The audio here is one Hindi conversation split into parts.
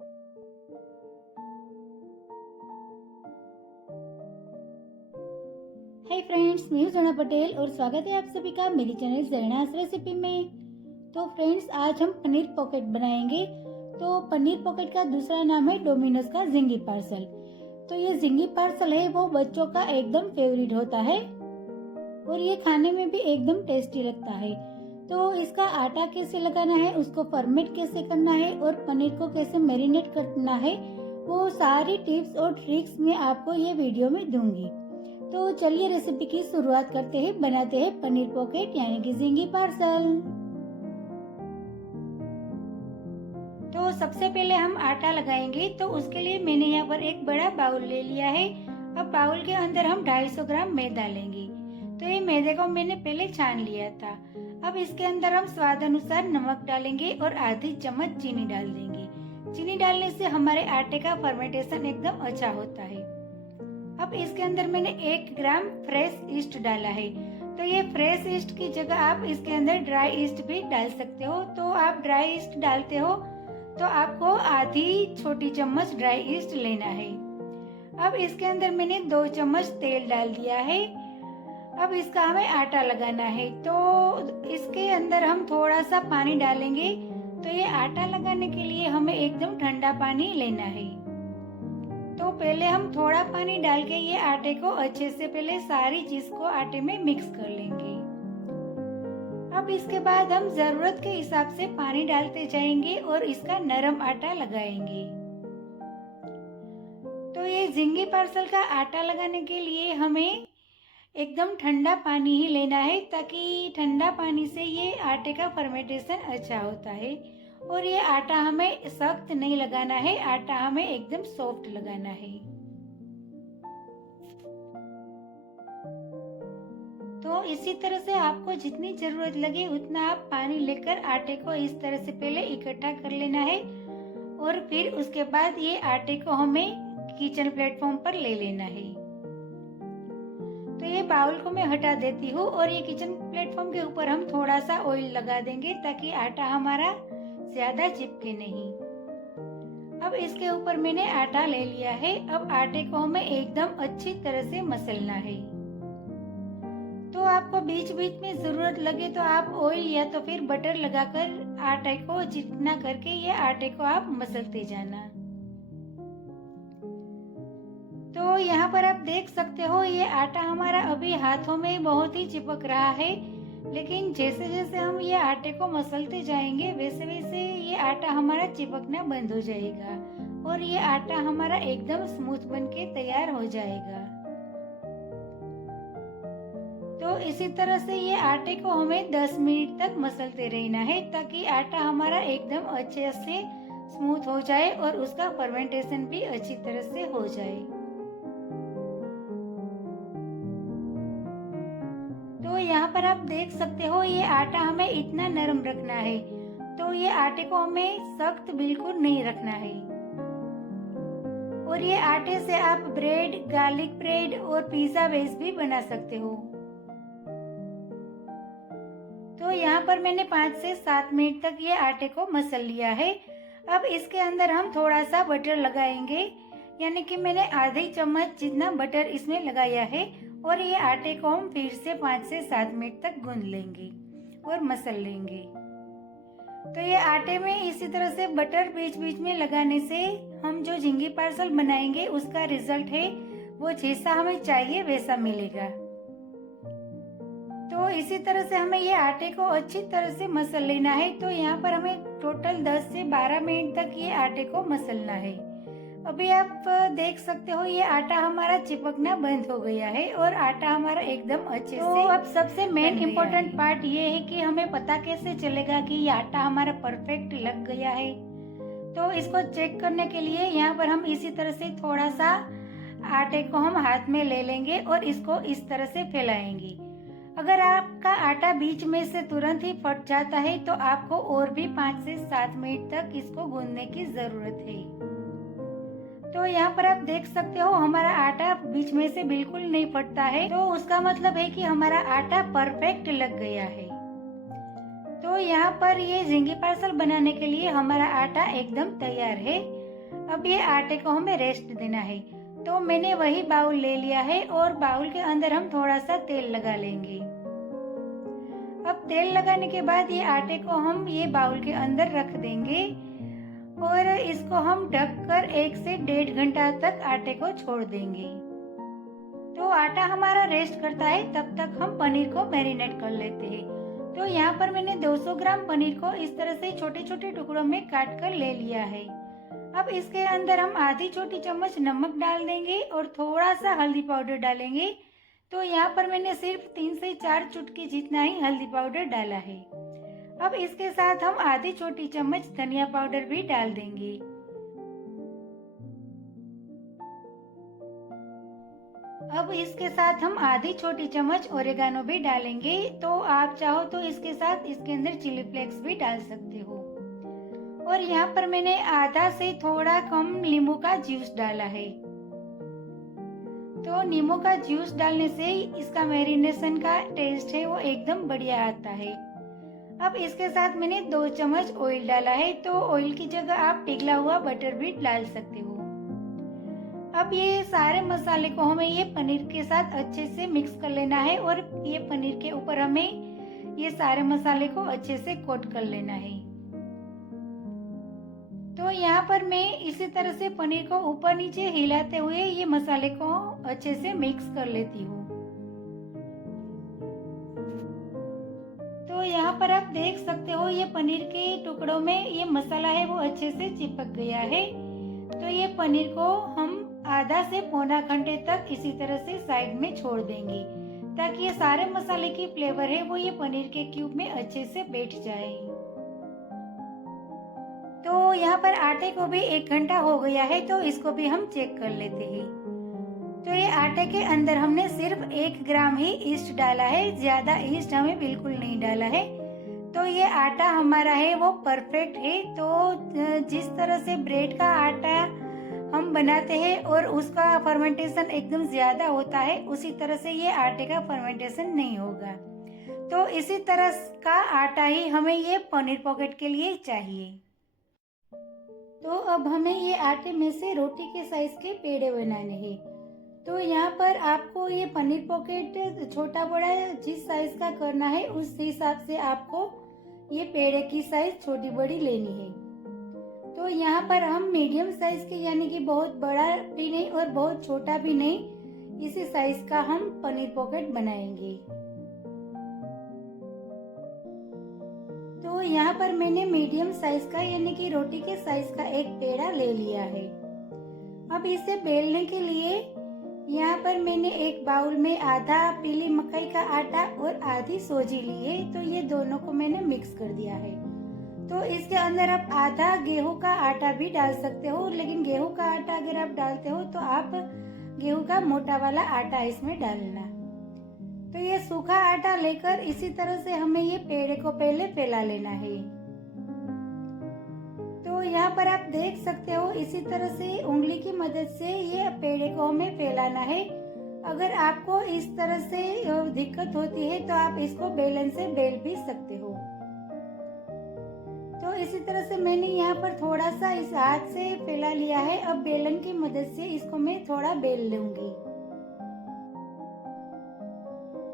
हाय फ्रेंड्स, मैं हूं जर्ना पटेल और स्वागत है आप सभी का मेरी चैनल जर्नास रेसिपी में। तो फ्रेंड्स, आज हम पनीर पॉकेट बनाएंगे। तो पनीर पॉकेट का दूसरा नाम है डोमिनोज का जिंगी पार्सल। तो ये जिंगी पार्सल है वो बच्चों का एकदम फेवरेट होता है और ये खाने में भी एकदम टेस्टी लगता है। तो इसका आटा कैसे लगाना है, उसको फर्मेंट कैसे करना है और पनीर को कैसे मैरिनेट करना है, वो सारी टिप्स और ट्रिक्स मैं आपको ये वीडियो में दूंगी। तो चलिए रेसिपी की शुरुआत करते हैं। बनाते हैं पनीर पॉकेट यानी कि जिंगी पार्सल। तो सबसे पहले हम आटा लगाएंगे। तो उसके लिए मैंने यहाँ पर एक बड़ा बाउल ले लिया है। अब बाउल के अंदर हम 250 ग्राम मैदा लेंगे। तो ये मैदे को मैंने पहले छान लिया था। अब इसके अंदर हम स्वाद अनुसार नमक डालेंगे और आधी चम्मच चीनी डाल देंगे। चीनी डालने से हमारे आटे का फर्मेंटेशन एकदम अच्छा होता है। अब इसके अंदर मैंने 1 ग्राम फ्रेश ईस्ट डाला है। तो ये फ्रेश ईस्ट की जगह आप इसके अंदर ड्राई ईस्ट भी डाल सकते हो। तो आप ड्राई ईस्ट डालते हो तो आपको आधी छोटी चम्मच ड्राई ईस्ट लेना है। अब इसके अंदर मैंने 2 चम्मच तेल डाल दिया है। अब इसका हमें आटा लगाना है। तो इसके अंदर हम थोड़ा सा पानी डालेंगे। तो ये आटा लगाने के लिए हमें एकदम ठंडा पानी लेना है। तो पहले हम थोड़ा पानी डाल के ये आटे को अच्छे से पहले सारी चीज को आटे में मिक्स कर लेंगे। अब इसके बाद हम जरूरत के हिसाब से पानी डालते जाएंगे और इसका नरम आटा लगाएंगे। तो ये जिंगी पार्सल का आटा लगाने के लिए हमें एकदम ठंडा पानी ही लेना है, ताकि ठंडा पानी से ये आटे का फर्मेंटेशन अच्छा होता है। और ये आटा हमें सख्त नहीं लगाना है, आटा हमें एकदम सॉफ्ट लगाना है। तो इसी तरह से आपको जितनी जरूरत लगे उतना आप पानी लेकर आटे को इस तरह से पहले इकट्ठा कर लेना है और फिर उसके बाद ये आटे को हमें किचन प्लेटफॉर्म पर ले लेना है। तो ये बाउल को मैं हटा देती हूँ और ये किचन प्लेटफॉर्म के ऊपर हम थोड़ा सा ऑयल लगा देंगे ताकि आटा हमारा ज्यादा चिपके नहीं। अब इसके ऊपर मैंने आटा ले लिया है। अब आटे को हमें एकदम अच्छी तरह से मसलना है। तो आपको बीच बीच में जरूरत लगे तो आप ऑयल या तो फिर बटर लगाकर आटे को चिकना करके ये आटे को आप मसलते जाना। तो यहाँ पर आप देख सकते हो ये आटा हमारा अभी हाथों में बहुत ही चिपक रहा है, लेकिन जैसे जैसे हम ये आटे को मसलते जाएंगे वैसे वैसे ये आटा हमारा चिपकना बंद हो जाएगा और ये आटा हमारा एकदम स्मूथ बनके तैयार हो जाएगा। तो इसी तरह से ये आटे को हमें 10 मिनट तक मसलते रहना है ताकि आटा हमारा एकदम अच्छे से स्मूथ हो जाए और उसका फर्मेंटेशन भी अच्छी तरह से हो जाए। तो यहाँ पर आप देख सकते हो ये आटा हमें इतना नरम रखना है। तो ये आटे को हमें सख्त बिल्कुल नहीं रखना है। और ये आटे से आप ब्रेड, गार्लिक ब्रेड और पिज्जा बेस भी बना सकते हो। तो यहाँ पर मैंने 5 से 7 मिनट तक ये आटे को मसल लिया है। अब इसके अंदर हम थोड़ा सा बटर लगाएंगे, यानी कि मैंने आधी चम्मच जितना बटर इसमें लगाया है। और ये आटे को हम फिर से 5 से 7 मिनट तक गूंद लेंगे और मसल लेंगे। तो ये आटे में इसी तरह से बटर बीच बीच में लगाने से हम जो जिंगी पार्सल बनाएंगे उसका रिजल्ट है वो जैसा हमें चाहिए वैसा मिलेगा। तो इसी तरह से हमें ये आटे को अच्छी तरह से मसल लेना है। तो यहाँ पर हमें टोटल 10 से 12 मिनट तक ये आटे को मसलना है। अभी आप देख सकते हो ये आटा हमारा चिपकना बंद हो गया है और आटा हमारा एकदम अच्छे से। अब सबसे मेन इम्पोर्टेंट पार्ट ये है कि हमें पता कैसे चलेगा कि ये आटा हमारा परफेक्ट लग गया है। तो इसको चेक करने के लिए यहाँ पर हम इसी तरह से थोड़ा सा आटे को हम हाथ में ले लेंगे और इसको इस तरह से फैलाएंगे। अगर आपका आटा बीच में से तुरंत ही फट जाता है तो आपको और भी 5 से 7 मिनट तक इसको गूंदने की जरूरत है। तो यहाँ पर आप देख सकते हो हमारा आटा बीच में से बिल्कुल नहीं फटता है, तो उसका मतलब है कि हमारा आटा परफेक्ट लग गया है। तो यहाँ पर ये जिंगी पार्सल बनाने के लिए हमारा आटा एकदम तैयार है। अब ये आटे को हमें रेस्ट देना है। तो मैंने वही बाउल ले लिया है और बाउल के अंदर हम थोड़ा सा तेल लगा लेंगे। अब तेल लगाने के बाद ये आटे को हम ये बाउल के अंदर रख देंगे और इसको हम ढककर 1 से 1.5 घंटा तक आटे को छोड़ देंगे। तो आटा हमारा रेस्ट करता है, तब तक हम पनीर को मैरिनेट कर लेते हैं। तो यहाँ पर मैंने 200 ग्राम पनीर को इस तरह से छोटे छोटे टुकड़ों में काट कर ले लिया है। अब इसके अंदर हम आधी छोटी चम्मच नमक डाल देंगे और थोड़ा सा हल्दी पाउडर डालेंगे। तो यहाँ पर मैंने सिर्फ 3 से 4 चुटकी जितना ही हल्दी पाउडर डाला है। अब इसके साथ हम आधी छोटी चम्मच धनिया पाउडर भी डाल देंगे। अब इसके साथ हम आधी छोटी चम्मच ओरेगानो भी डालेंगे। तो आप चाहो तो इसके साथ इसके अंदर चिली फ्लेक्स भी डाल सकते हो। और यहाँ पर मैंने आधा से थोड़ा कम नींबू का जूस डाला है। तो नींबू का जूस डालने से इसका मैरिनेशन का टेस्ट है वो एकदम बढ़िया आता है। अब इसके साथ मैंने 2 चम्मच ऑयल डाला है। तो ऑयल की जगह आप पिघला हुआ बटर भी डाल सकते हो। अब ये सारे मसाले को हमें ये पनीर के साथ अच्छे से मिक्स कर लेना है और ये पनीर के ऊपर हमें ये सारे मसाले को अच्छे से कोट कर लेना है। तो यहाँ पर मैं इसी तरह से पनीर को ऊपर नीचे हिलाते हुए ये मसाले को अच्छे से मिक्स कर लेती हूँ। तो यहाँ पर आप देख सकते हो ये पनीर के टुकड़ों में ये मसाला है वो अच्छे से चिपक गया है। तो ये पनीर को हम आधा से पौना घंटे तक इसी तरह से साइड में छोड़ देंगे ताकि ये सारे मसाले की फ्लेवर है वो ये पनीर के क्यूब में अच्छे से बैठ जाए। तो यहाँ पर आटे को भी 1 घंटा हो गया है, तो इसको भी हम चेक कर लेते हैं। तो ये आटे के अंदर हमने सिर्फ 1 ग्राम ही ईस्ट डाला है, ज्यादा ईस्ट हमें बिल्कुल नहीं डाला है। तो ये आटा हमारा है वो परफेक्ट है। तो जिस तरह से ब्रेड का आटा हम बनाते हैं और उसका फर्मेंटेशन एकदम ज्यादा होता है, उसी तरह से ये आटे का फर्मेंटेशन नहीं होगा। तो इसी तरह का आटा ही हमें ये पनीर पॉकेट के लिए चाहिए। तो अब हमें ये आटे में से रोटी के साइज के पेड़े बनाने हैं। तो यहाँ पर आपको ये पनीर पॉकेट छोटा बड़ा जिस साइज का करना है उस हिसाब से आपको ये पेड़े की साइज छोटी बड़ी लेनी है। तो यहाँ पर हम मीडियम साइज के यानी कि बहुत बड़ा भी नहीं और बहुत छोटा भी नहीं, इसी साइज का हम पनीर पॉकेट बनाएंगे। तो यहाँ पर मैंने मीडियम साइज का यानी कि रोटी के साइज का एक पेड़ा ले लिया है। अब इसे बेलने के लिए यहाँ पर मैंने एक बाउल में आधा पीली मकई का आटा और आधी सोजी ली है। तो ये दोनों को मैंने मिक्स कर दिया है। तो इसके अंदर आप आधा गेहूं का आटा भी डाल सकते हो, लेकिन गेहूं का आटा अगर आप डालते हो तो आप गेहूं का मोटा वाला आटा इसमें डालना। तो ये सूखा आटा लेकर इसी तरह से हमें ये पेड़े को पहले फैला लेना है। तो यहाँ पर आप देख सकते हो इसी तरह से उंगली की मदद से ये पेड़े को हमें फैलाना है। अगर आपको इस तरह से दिक्कत होती है तो आप इसको बेलन से बेल भी सकते हो। तो इसी तरह से मैंने यहाँ पर थोड़ा सा इस हाथ से फैला लिया है। अब बेलन की मदद से इसको मैं थोड़ा बेल लूंगी।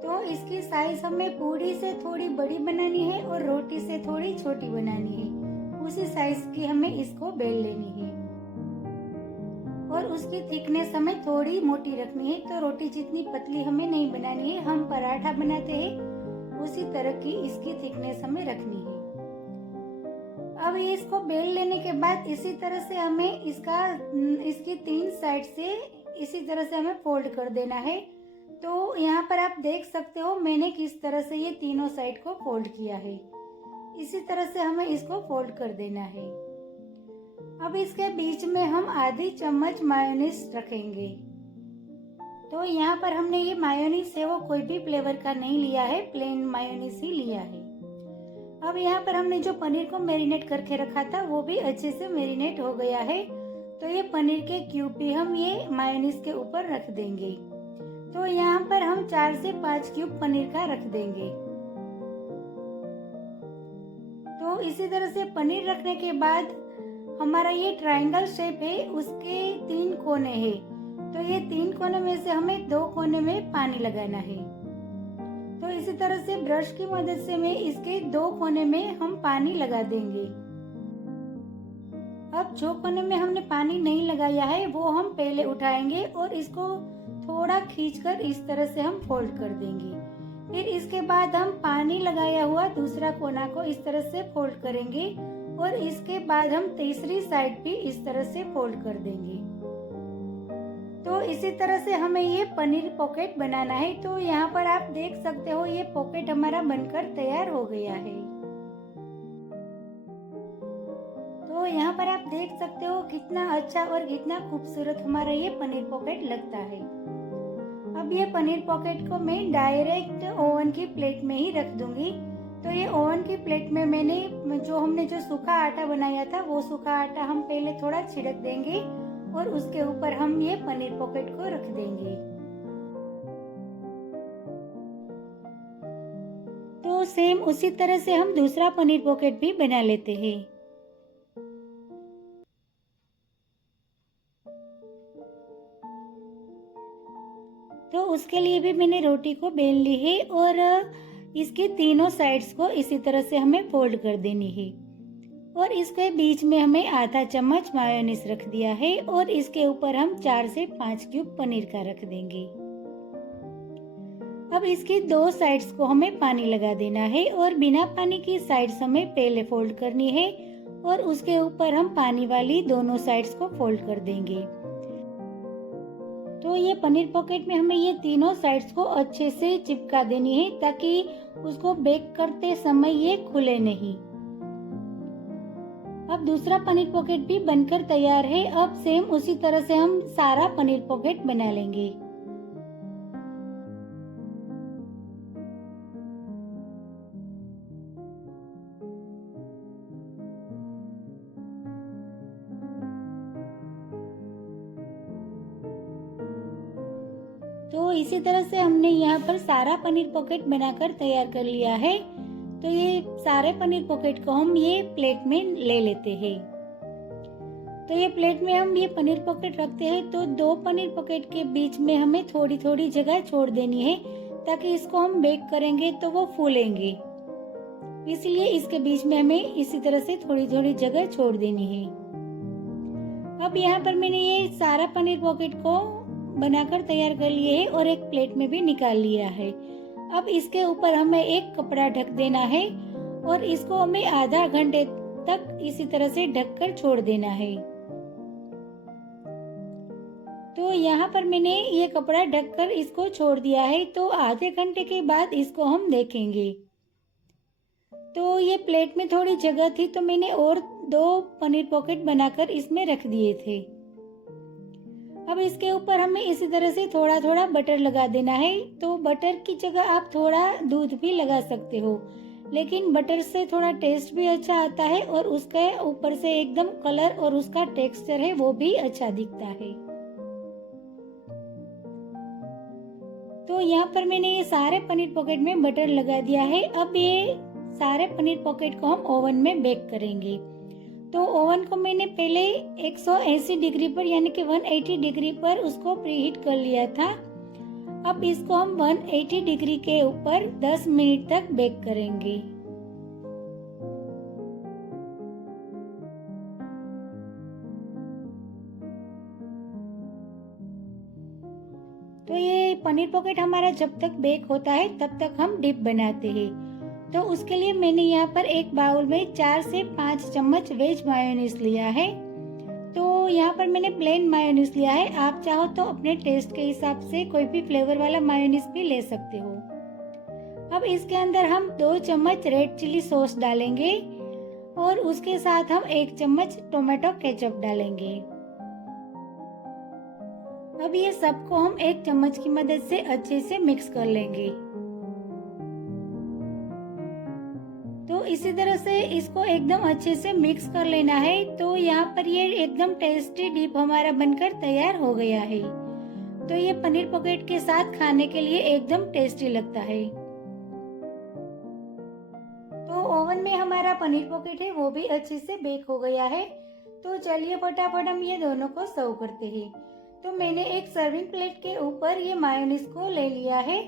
तो इसकी साइज हमें पूरी से थोड़ी बड़ी बनानी है और रोटी से थोड़ी छोटी बनानी है, उसी साइज की हमें इसको बेल लेनी है। और उसकी थिकनेस हमें थोड़ी मोटी रखनी है। तो रोटी जितनी पतली हमें नहीं बनानी है, हम पराठा बनाते हैं उसी तरह की इसकी थिकनेस हमें रखनी है। अब इसको बेल लेने के बाद इसी तरह से हमें इसकी 3 साइड से इसी तरह से हमें फोल्ड कर देना है। तो यहाँ पर आप देख सकते हो मैंने किस तरह से ये तीनों साइड को फोल्ड किया है। इसी तरह से हमें इसको फोल्ड कर देना है। अब इसके बीच में हम आधी चम्मच मायोनीज रखेंगे। तो यहाँ पर हमने ये मायोनीज है वो कोई भी फ्लेवर का नहीं लिया है, प्लेन मायोनीज ही लिया है। अब यहाँ पर हमने जो पनीर को मैरिनेट करके रखा था वो भी अच्छे से मैरिनेट हो गया है। तो ये पनीर के क्यूब भी हम ये मायोनीज के ऊपर रख देंगे। तो यहाँ पर हम 4 से 5 क्यूब पनीर का रख देंगे। तो इसी तरह से पनीर रखने के बाद हमारा ये ट्रायंगल शेप है, उसके 3 कोने हैं। तो ये 3 कोने में से हमें 2 कोने में पानी लगाना है। तो इसी तरह से ब्रश की मदद से मैं इसके 2 कोने में हम पानी लगा देंगे। अब जो कोने में हमने पानी नहीं लगाया है वो हम पहले उठाएंगे और इसको थोड़ा खींचकर इस तरह से हम फोल्ड कर देंगे। फिर इसके बाद हम पानी लगाया हुआ दूसरा कोना को इस तरह से फोल्ड करेंगे और इसके बाद हम तीसरी साइड भी इस तरह से फोल्ड कर देंगे। तो इसी तरह से हमें ये पनीर पॉकेट बनाना है। तो यहाँ पर आप देख सकते हो ये पॉकेट हमारा बनकर तैयार हो गया है। तो यहाँ पर आप देख सकते हो कितना अच्छा और कितना खूबसूरत हमारा ये पनीर पॉकेट लगता है। अब ये पनीर पॉकेट को मैं डायरेक्ट ओवन की प्लेट में ही रख दूंगी। तो ये ओवन की प्लेट में हमने जो सूखा आटा बनाया था वो सूखा आटा हम पहले थोड़ा छिड़क देंगे और उसके ऊपर हम ये पनीर पॉकेट को रख देंगे। तो सेम उसी तरह से हम दूसरा पनीर पॉकेट भी बना लेते हैं। तो उसके लिए भी मैंने रोटी को बेल ली है और इसके तीनों साइड्स को इसी तरह से हमें फोल्ड कर देनी है और इसके बीच में हमें आधा चम्मच मायोनीज रख दिया है और इसके ऊपर हम 4 से 5 क्यूब पनीर का रख देंगे। अब इसकी 2 साइड्स को हमें पानी लगा देना है और बिना पानी की साइड्स हमें पहले फोल्ड करनी है और उसके ऊपर हम पानी वाली दोनों साइड्स को फोल्ड कर देंगे। तो ये पनीर पॉकेट में हमें ये तीनों साइड्स को अच्छे से चिपका देनी है ताकि उसको बेक करते समय ये खुले नहीं। अब दूसरा पनीर पॉकेट भी बनकर तैयार है। अब सेम उसी तरह से हम सारा पनीर पॉकेट बना लेंगे। तो इसी तरह से हमने यहाँ पर सारा पनीर पॉकेट बनाकर तैयार कर लिया है। तो ये सारे पनीर पॉकेट को हम ये प्लेट में ले लेते हैं। तो ये प्लेट में हम ये पनीर पॉकेट रखते हैं तो 2 पनीर पॉकेट के बीच में हमें थोड़ी थोड़ी जगह छोड़ देनी है ताकि इसको हम बेक करेंगे तो वो फूलेंगे। इसलिए इसके बीच में हमें इसी तरह से थोड़ी थोड़ी जगह छोड़ देनी है। अब यहाँ पर मैंने ये सारा पनीर पॉकेट को बनाकर तैयार कर लिए है और एक प्लेट में भी निकाल लिया है। अब इसके ऊपर हमें एक कपड़ा ढक देना है और इसको हमें आधा घंटे तक इसी तरह से ढककर छोड़ देना है। तो यहाँ पर मैंने ये कपड़ा ढककर इसको छोड़ दिया है। तो आधे घंटे के बाद इसको हम देखेंगे। तो ये प्लेट में थोड़ी जगह थी तो मैंने और 2 पनीर पॉकेट बनाकर इसमें रख दिए थे। अब इसके ऊपर हमें इसी तरह से थोड़ा थोड़ा बटर लगा देना है। तो बटर की जगह आप थोड़ा दूध भी लगा सकते हो, लेकिन बटर से थोड़ा टेस्ट भी अच्छा आता है और उसके ऊपर से एकदम कलर और उसका टेक्सचर है वो भी अच्छा दिखता है। तो यहाँ पर मैंने ये सारे पनीर पॉकेट में बटर लगा दिया है। अब ये सारे पनीर पॉकेट को हम ओवन में बेक करेंगे। तो ओवन को मैंने पहले 180 डिग्री पर यानी कि 180 डिग्री पर उसको प्रीहीट कर लिया था। अब इसको हम 180 डिग्री के ऊपर 10 मिनट तक बेक करेंगे। तो ये पनीर पॉकेट हमारा जब तक बेक होता है तब तक हम डिप बनाते हैं। तो उसके लिए मैंने यहाँ पर एक बाउल में 4 से 5 चम्मच वेज मायोनीज लिया है। तो यहाँ पर मैंने प्लेन मायोनीज लिया है। आप चाहो तो अपने टेस्ट के हिसाब से कोई भी फ्लेवर वाला मायोनीज भी ले सकते हो। अब इसके अंदर हम 2 चम्मच रेड चिली सॉस डालेंगे और उसके साथ हम 1 चम्मच टोमेटो केचप डालेंगे। अब ये सबको हम 1 चम्मच की मदद से अच्छे से मिक्स कर लेंगे। तो इसी तरह से इसको एकदम अच्छे से मिक्स कर लेना है। तो यहाँ पर ये एकदम टेस्टी डिप हमारा बनकर तैयार हो गया है। तो ये पनीर पॉकेट के साथ खाने के लिए एकदम टेस्टी लगता है। तो ओवन में हमारा पनीर पॉकेट है वो भी अच्छे से बेक हो गया है। तो तो चलिए फटाफट हम ये दोनों को सर्व करते हैं। तो मैंने एक सर्विंग प्लेट के ऊपर ये मायोनीज को ले लिया है।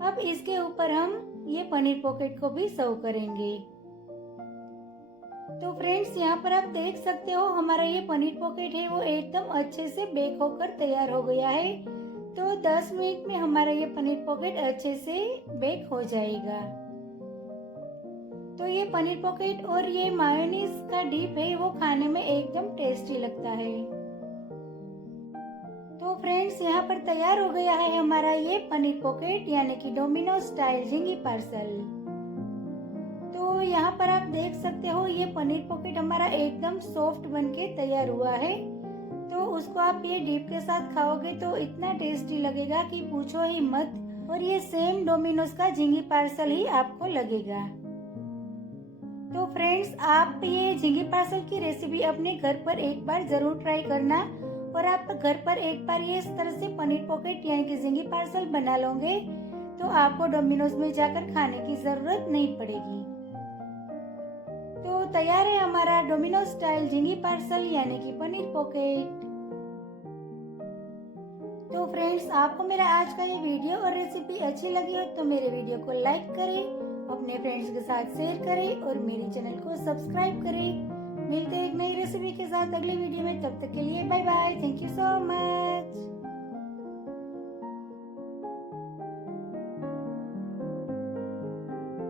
अब इसके ऊपर हम ये पनीर पॉकेट को भी सर्व करेंगे। तो फ्रेंड्स, यहाँ पर आप देख सकते हो हमारा ये पनीर पॉकेट है वो एकदम अच्छे से बेक होकर तैयार हो गया है। तो 10 मिनट में हमारा ये पनीर पॉकेट अच्छे से बेक हो जाएगा। तो ये पनीर पॉकेट और ये मायोनीज का डिप है वो खाने में एकदम टेस्टी लगता है। तो फ्रेंड्स, यहाँ पर तैयार हो गया है हमारा ये पनीर पॉकेट यानी कि डोमिनोज स्टाइल झिंगी पार्सल। तो यहाँ पर आप देख सकते हो ये पनीर पॉकेट हमारा एकदम सॉफ्ट बनके तैयार हुआ है। तो उसको आप ये डिप के साथ खाओगे तो इतना टेस्टी लगेगा कि पूछो ही मत। और ये सेम डोमिनोज का झिंगी पार्सल ही आपको लगेगा। तो फ्रेंड्स, आप ये झिंगी पार्सल की रेसिपी अपने घर पर एक बार जरूर ट्राई करना। और आप घर पर एक बार ये इस तरह से पनीर पॉकेट यानी कि झिंगी पार्सल बना लोगे तो आपको डोमिनोज में जाकर खाने की जरूरत नहीं पड़ेगी। तो तैयार है हमारा डोमिनोज स्टाइल झिंगी पार्सल यानी कि पनीर पॉकेट। तो फ्रेंड्स, आपको मेरा आज का ये वीडियो और रेसिपी अच्छी लगी हो तो मेरे वीडियो को लाइक करें, अपने फ्रेंड्स के साथ शेयर करें और मेरे चैनल को सब्सक्राइब करें। मिलते हैं एक नई रेसिपी के साथ अगली वीडियो में। तब तक के लिए bye bye. Thank you so much.